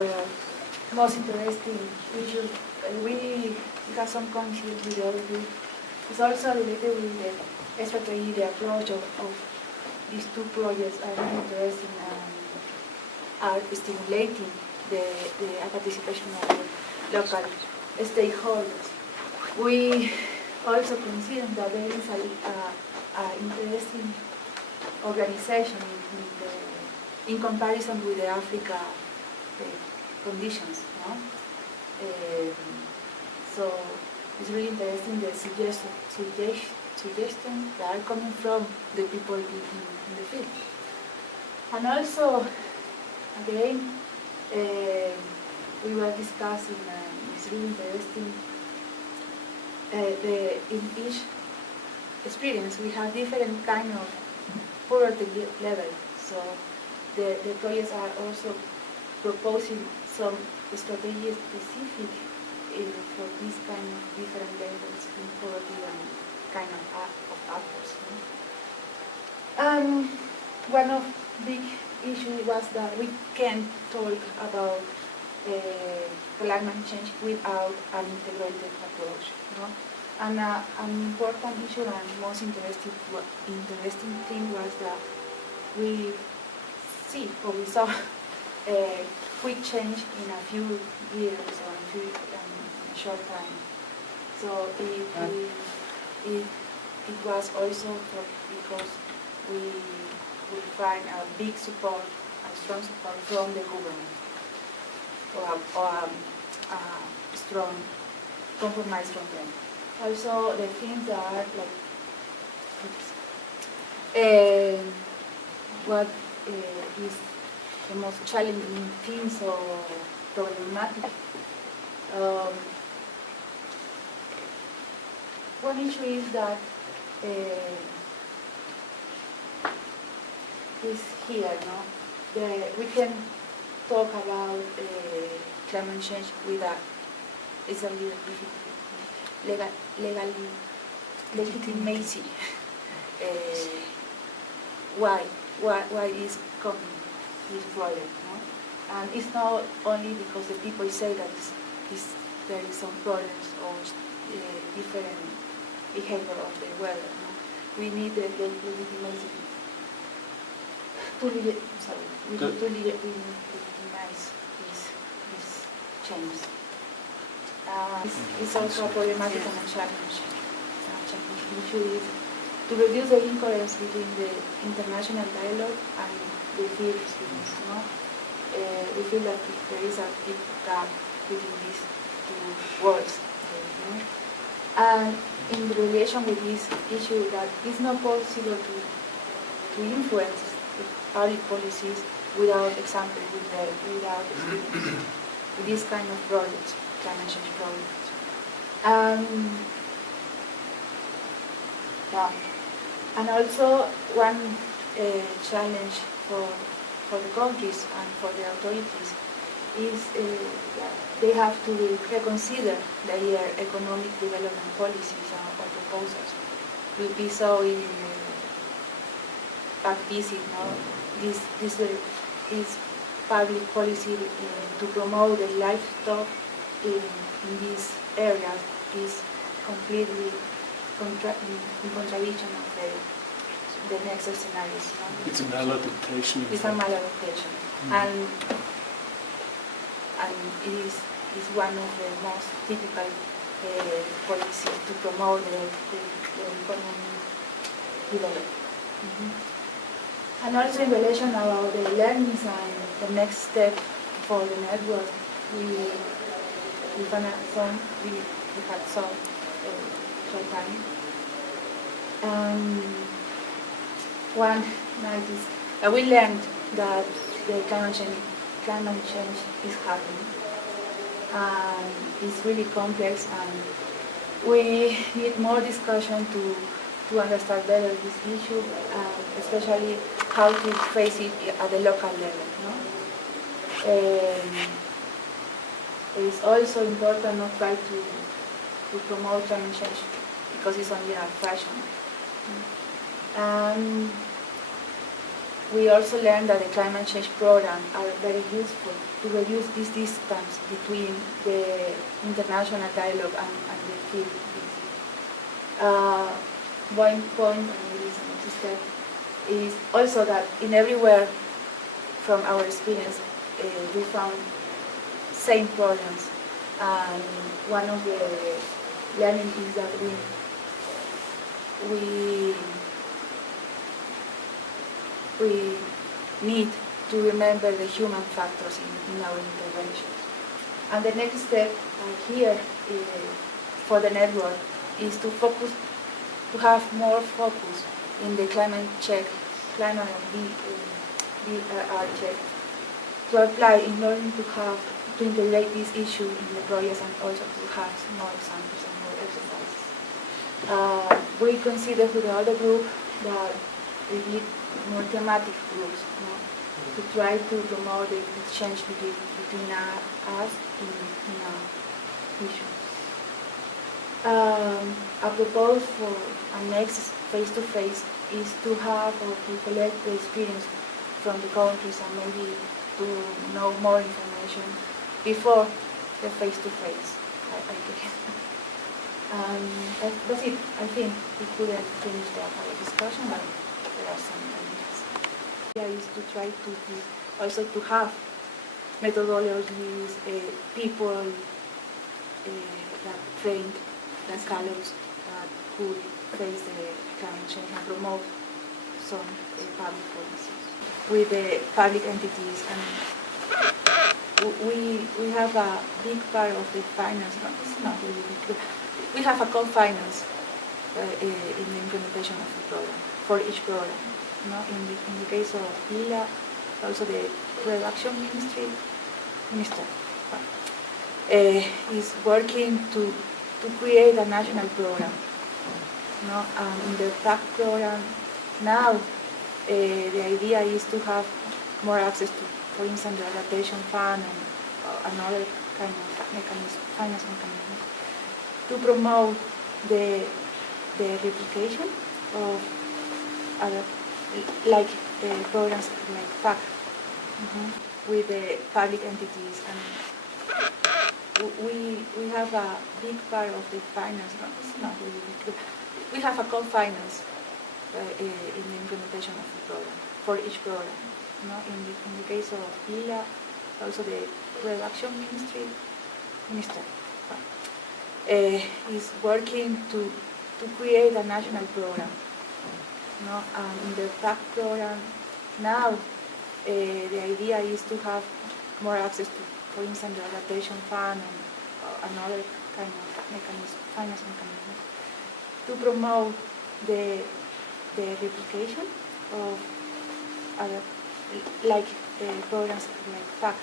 Most interesting issues we have some conflict with the other group. It's also related with the strategy, the approach of these two projects are very interesting and are stimulating the participation of the local stakeholders. We also consider that there is an interesting organization in comparison with the Africa conditions. No? So it's really interesting the suggestions that are coming from the people in the field. And also, again, we were discussing, it's really interesting, in each experience we have different kind of poverty level. So the projects are also proposing some strategy specific for this kind of different levels in poverty and kind of actors. One of big issue was that we can't talk about climate change without an integrated approach. No? And an important issue and most interesting thing was that we saw a quick change in a few years or in a short time. So it was also because we find a big support, a strong support from the government, or a strong compromise from them. Also, the things that are like what is the most challenging things or problematic. One issue is that is here, no? We can talk about climate change without it's a little difficult. Legitimacy. Why is coming this project? No? And it's not only because the people say that there is some problems or different behavior of the weather. No? We need the legitimacy. We need to legitimize this change. It's also a problematic and a challenge. Issue is to reduce the incoherence between the international dialogue and the field experience. No? We feel that there is a big gap between these two worlds. No? And in relation with this issue, that it's not possible to influence the public policies without example, without experience, with this kind of projects, climate change projects. Yeah. And also one challenge for the countries and for the authorities is that they have to reconsider their economic development policies or proposals. We saw in back visit, this public policy to promote the livestock in these areas is completely in contradiction of the next scenarios. No? It's a maladaptation. It's a maladaptation. And it is one of the most typical policies to promote the economic development. And also in relation about the learnings and the next step for the network, we had some short time. One night is we learned that the climate change is happening, and it's really complex, and we need more discussion to understand better this issue, especially how to face it at the local level. No? It's also important not try to promote climate change because it's only a fraction. we also learned that the climate change program are very useful to reduce this distance between the international dialogue and the field. One point, and maybe it's the next step, is also that in everywhere from our experience we found same problems, and one of the learning is that we need to remember the human factors in our interventions. And the next step here for the network is to focus, to have more focus in the climate check, climate and BRR check, to apply in order to integrate this issue in the projects and also to have more examples and more exercises. We consider with the other group that we need more thematic groups, to try to promote the exchange between us in our issue. A proposal for a next face-to-face is to have or to collect the experience from the countries and maybe to know more information before the face-to-face, I guess. That's it. I think we couldn't finish our discussion, but there are some ideas. The idea is to try to also to have methodologies, people that trained, that scholars that could face the climate change and promote some public policies with the public entities. And we have a big part of the finance. No, it's not really big. We have a co-finance in the implementation of the program for each program. In the case of ILA, also the production minister is working to create a national program. In the PAC program now, the idea is to have more access to, for instance, the adaptation fund and another kind of mechanism, finance mechanism, to promote the replication of other, like programs like PAC with the public entities. And we have a big part of the finance. No, it's not really big. We have a co-finance in the implementation of the program for each program. In the case of ILA, also the production minister is working to create a national program. In the PAC program now, the idea is to have more access to, for instance, the adaptation fund and another kind of mechanism, finance mechanism, to promote the replication of other, like programs like PAC.